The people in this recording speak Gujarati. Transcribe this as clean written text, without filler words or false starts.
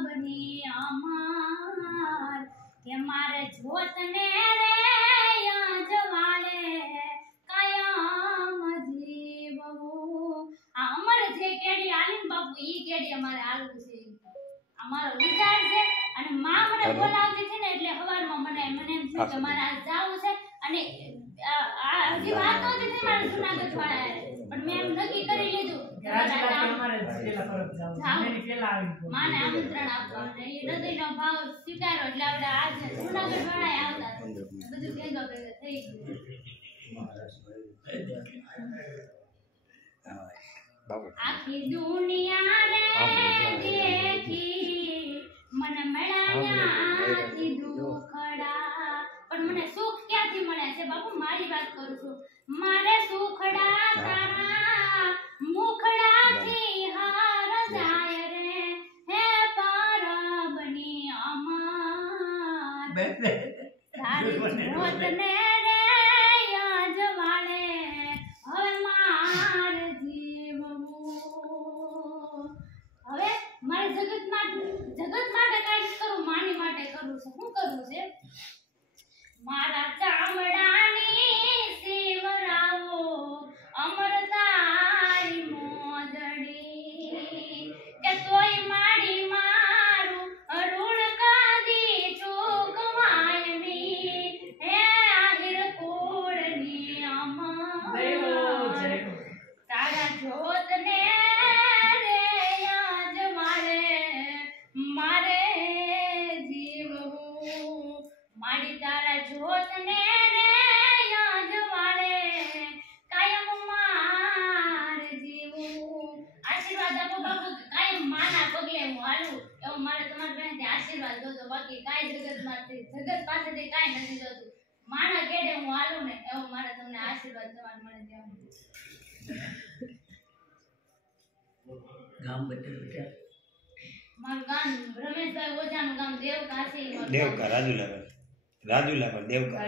બની અમાર કે મારે જોતને રે જવાળે કાયમ જીવવું આ અમર જે કેડી આલીન બાપુ ઈ કેડી અમારે આલવું છે અમારો વિચાર છે અને માં મને બોલાવતી છે ને એટલે હવારમાં મને એમ છે કે મારે આજ જાવું છે અને હજી વાત નહોતી થઈ મારે જૂનાગઢ વાળા પણ મેં એમ નક્કી કરી લીધું માને આમંત્રણ આપવાનું એ હૃદયનો ભાવ સ્વીકારો એટલે આપણે આજ જૂનાગઢ વાળા આવતા બધું ભેગા થઈ ગયું આખી દુનિયા રે દેખી મને મળ્યા દુખડા પણ મને સુખ ક્યાંથી મળ્યા છે બાપુ મારી વાત કરું છું મારે સુખડા તારા મુખડાથી હાર જાય રે હે પરબની અમાર તારી જોતને રે યજવાળે હવે માર જીવવું હવે મારે જગત માટે કાંઈ કરું માની માટે કરું છે શું કરવું છે મારા ચામડાની સેવરાવો અમરતારી મોજડી કે તોય માડી મારું ઋણ કાદી ચૂકવાયની હે આહિર કોળની અમાર તારા જોતને રે યજવાળે મારે જીવવું માડી તારા જોતને રે યજવાળે કાયમ માર જીવવું આશીર્વાદ આપો બાપુ કાયમ માના પગલે હું હાલું એવો મારે તમારા પાસેથી આશીર્વાદ જોતો બાકી કાંઈ જગત પાસેથી કાંઈ નથી જોતું માના કેડે હું હાલું ને એવો મારે તમને આશીર્વાદ તમારે મળે દેવાનું ગામ બતાવ્યું મારું ગામ રમેશભાઈ ઓઝાનું ગામ દેવકા છે દેવકા રાજુલા પર દેવકા